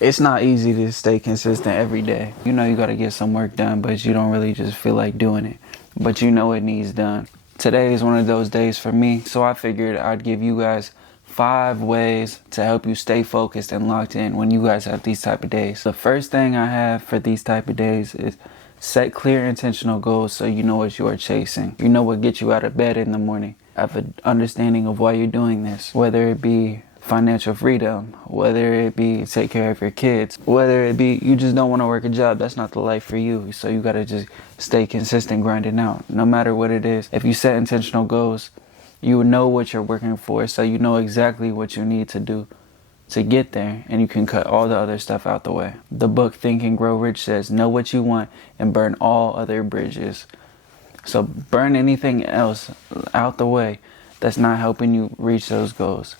It's not easy to stay consistent every day. You know you gotta get some work done, but you don't really just feel like doing it. But you know it needs done. Today is one of those days for me, so I figured I'd give you guys 5 ways to help you stay focused and locked in when you guys have these type of days. The first thing I have for these type of days is set clear intentional goals so you know what you are chasing. You know what gets you out of bed in the morning. Have an understanding of why you're doing this, whether it be financial freedom, whether it be take care of your kids, whether it be you just don't want to work a job. That's not the life for you. So you got to just stay consistent, grinding out, no matter what it is. If you set intentional goals, you know what you're working for, so you know exactly what you need to do to get there, and you can cut all the other stuff out the way. The book Think and Grow Rich says, know what you want and burn all other bridges. So burn anything else out the way that's not helping you reach those goals.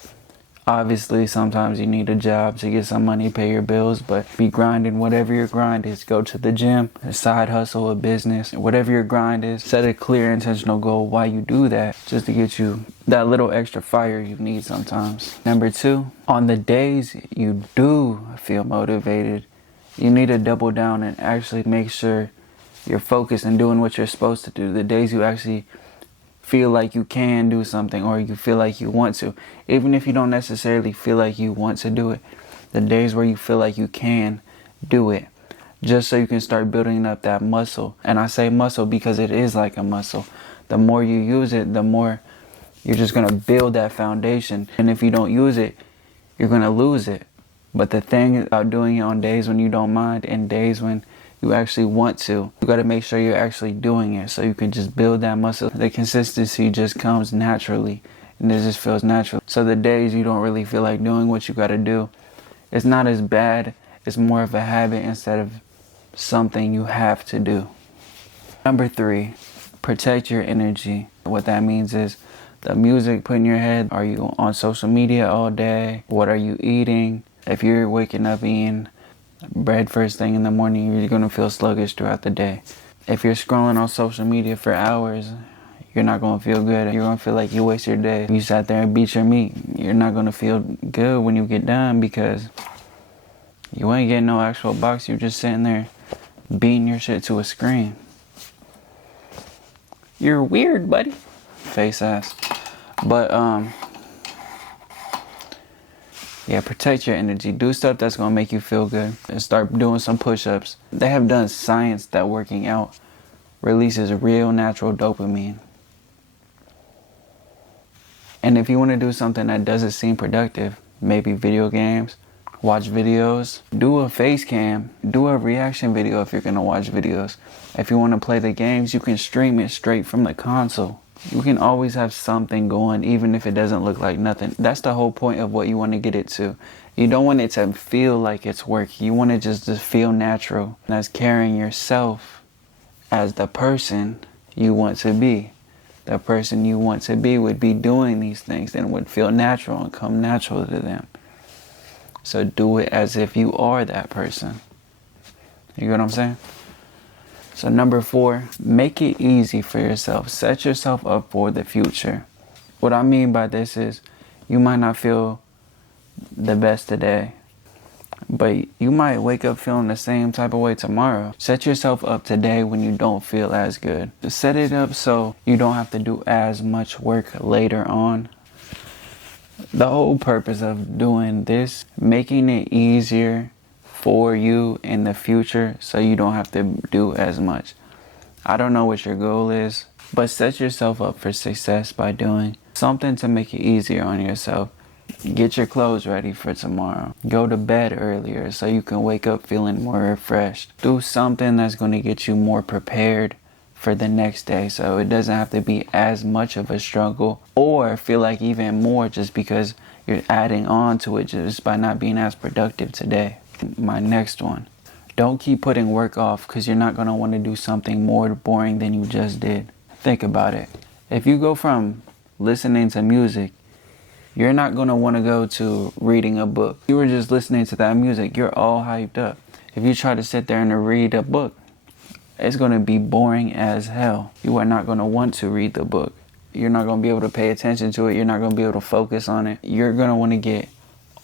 Obviously, sometimes you need a job to get some money, pay your bills, but be grinding whatever your grind is. Go to the gym, a side hustle, a business, whatever your grind is. Set a clear, intentional goal while you do that, just to get you that little extra fire you need sometimes. Number 2, on the days you do feel motivated, you need to double down and actually make sure you're focused and doing what you're supposed to do. The days you actually feel like you can do something or you feel like you want to, even if you don't necessarily feel like you want to do it, the days where you feel like you can do it, just so you can start building up that muscle. And I say muscle because it is like a muscle. The more you use it, the more you're just going to build that foundation. And if you don't use it, you're going to lose it. But the thing about doing it on days when you don't mind and days when you actually want to, you got to make sure you're actually doing it so you can just build that muscle. The consistency just comes naturally and it just feels natural. So the days you don't really feel like doing what you got to do, it's not as bad. It's more of a habit instead of something you have to do. Number 3, protect your energy. What that means is the music put in your head. Are you on social media all day? What are you eating? If you're waking up eating bread first thing in the morning, you're going to feel sluggish throughout the day. If you're scrolling on social media for hours, you're not going to feel good. You're going to feel like you waste your day. You sat there and beat your meat. You're not going to feel good when you get done because you ain't getting no actual box. You're just sitting there beating your shit to a screen. You're weird, buddy. Face ass. But, yeah, protect your energy. Do stuff that's going to make you feel good. And start doing some push-ups. They have done science that working out releases real natural dopamine. And if you want to do something that doesn't seem productive, maybe video games, watch videos, do a face cam, do a reaction video if you're going to watch videos. If you want to play the games, you can stream it straight from the console. You can always have something going, even if it doesn't look like nothing. That's the whole point of what you want to get it to. You don't want it to feel like it's work. You want it just to feel natural. That's carrying yourself as the person you want to be. The person you want to be would be doing these things and would feel natural and come natural to them. So do it as if you are that person. You get what I'm saying? So number 4, make it easy for yourself. Set yourself up for the future. What I mean by this is you might not feel the best today, but you might wake up feeling the same type of way tomorrow. Set yourself up today when you don't feel as good. Set it up so you don't have to do as much work later on. The whole purpose of doing this, making it easier for you in the future so you don't have to do as much. I don't know what your goal is, but set yourself up for success by doing something to make it easier on yourself. Get your clothes ready for tomorrow. Go to bed earlier so you can wake up feeling more refreshed. Do something that's going to get you more prepared for the next day so it doesn't have to be as much of a struggle or feel like even more just because you're adding on to it just by not being as productive today. My next one, don't keep putting work off because you're not going to want to do something more boring than you just did. Think about it. If you go from listening to music, you're not going to want to go to reading a book. You were just listening to that music, you're all hyped up. If you try to sit there and read a book, it's going to be boring as hell. You are not going to want to read the book. You're not going to be able to pay attention to it. You're not going to be able to focus on it. You're going to want to get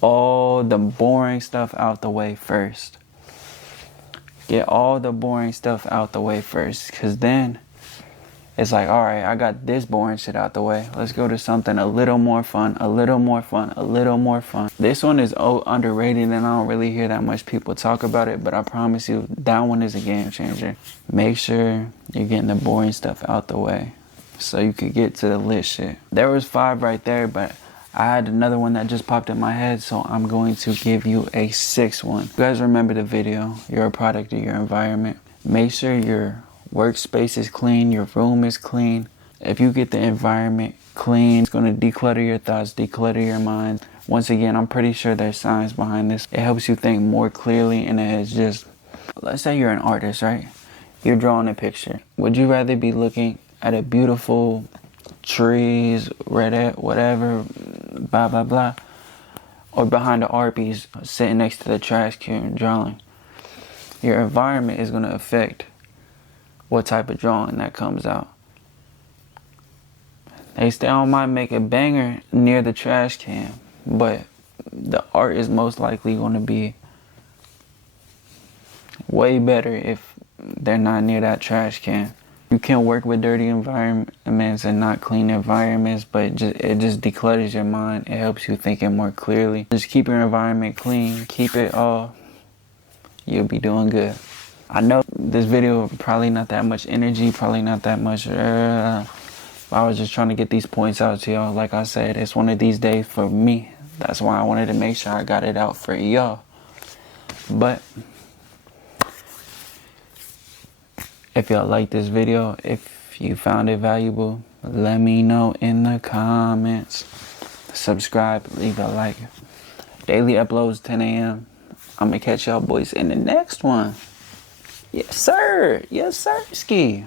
all the boring stuff out the way first. Get all the boring stuff out the way first, because then it's like, all right, I got this boring shit out the way. Let's go to something a little more fun, a little more fun, a little more fun. This one is underrated, and I don't really hear that much people talk about it, but I promise you, that one is a game changer. Make sure you're getting the boring stuff out the way so you could get to the lit shit. There was 5 right there, but I had another one that just popped in my head, so I'm going to give you a 6th one. You guys remember the video, you're a product of your environment. Make sure your workspace is clean, your room is clean. If you get the environment clean, it's going to declutter your thoughts, declutter your mind. Once again, I'm pretty sure there's science behind this. It helps you think more clearly, and it's just, let's say you're an artist, right? You're drawing a picture. Would you rather be looking at a beautiful trees, red, whatever, blah, blah, blah, or behind the art piece, sitting next to the trash can drawing? Your environment is going to affect what type of drawing that comes out. They still might make a banger near the trash can, but the art is most likely going to be way better if they're not near that trash can. You can work with dirty environments and not clean environments, but it just declutters your mind. It helps you thinking more clearly. Just keep your environment clean. Keep it all. You'll be doing good. I know this video probably not that much energy, probably not that much. I was just trying to get these points out to y'all. Like I said, it's one of these days for me. That's why I wanted to make sure I got it out for y'all. But if y'all like this video, if you found it valuable, let me know in the comments. Subscribe, leave a like. Daily uploads 10 a.m. I'm gonna catch y'all boys in the next one. Yes, sir. Yes, sir. Ski.